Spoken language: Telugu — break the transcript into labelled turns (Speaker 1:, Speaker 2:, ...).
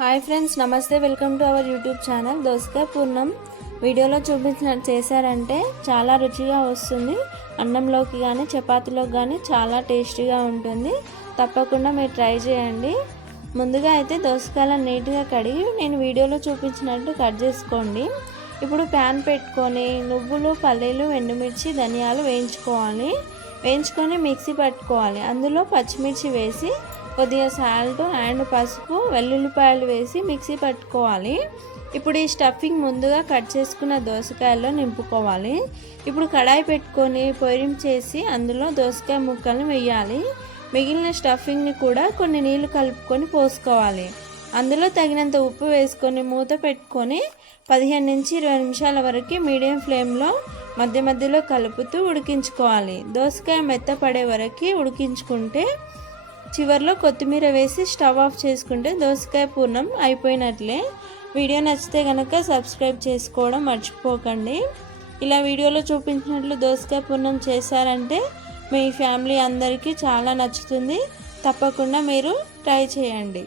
Speaker 1: హాయ్ ఫ్రెండ్స్ నమస్తే. Welcome to our YouTube channel దోసకాయ పూర్ణం. వీడియోలో చూపించినట్టు చేశారంటే చాలా రుచిగా వస్తుంది. అన్నంలోకి కానీ చపాతీలోకి కానీ చాలా టేస్టీగా ఉంటుంది. తప్పకుండా మీరు ట్రై చేయండి. ముందుగా అయితే దోసకాయలను నీట్గా కడిగి నేను వీడియోలో చూపించినట్టు కట్ చేసుకోండి. ఇప్పుడు ప్యాన్ పెట్టుకొని నువ్వులు పల్లీలు ఎండుమిర్చి ధనియాలు వేయించుకోవాలి. వేయించుకొని మిక్సీ పట్టుకోవాలి. అందులో పచ్చిమిర్చి వేసి కొద్దిగా సాల్ట్ అండ్ పసుపు వెల్లుల్లిపాయలు వేసి మిక్సీ పట్టుకోవాలి. ఇప్పుడు ఈ స్టఫింగ్ ముందుగా కట్ చేసుకున్న దోసకాయల్లో నింపుకోవాలి. ఇప్పుడు కడాయి పెట్టుకొని పొయ్యం చేసి అందులో దోసకాయ ముక్కలను వేయాలి. మిగిలిన స్టఫింగ్ని కూడా కొన్ని నీళ్ళు కలుపుకొని పోసుకోవాలి. అందులో తగినంత ఉప్పు వేసుకొని మూత పెట్టుకొని పదిహేను నుంచి ఇరవై నిమిషాల వరకు మీడియం ఫ్లేమ్లో మధ్య మధ్యలో కలుపుతూ ఉడికించుకోవాలి. దోసకాయ మెత్తపడే వరకు ఉడికించుకుంటే చివరిలో కొత్తిమీర వేసి స్టవ్ ఆఫ్ చేసుకుంటే దోసకాయ పూర్ణం అయిపోయినట్లే. వీడియో నచ్చితే కనుక సబ్స్క్రైబ్ చేసుకోవడం మర్చిపోకండి. ఇలా వీడియోలో చూపించినట్లు దోసకాయ పూర్ణం చేశారంటే మీ ఫ్యామిలీ అందరికీ చాలా నచ్చుతుంది. తప్పకుండా మీరు ట్రై చేయండి.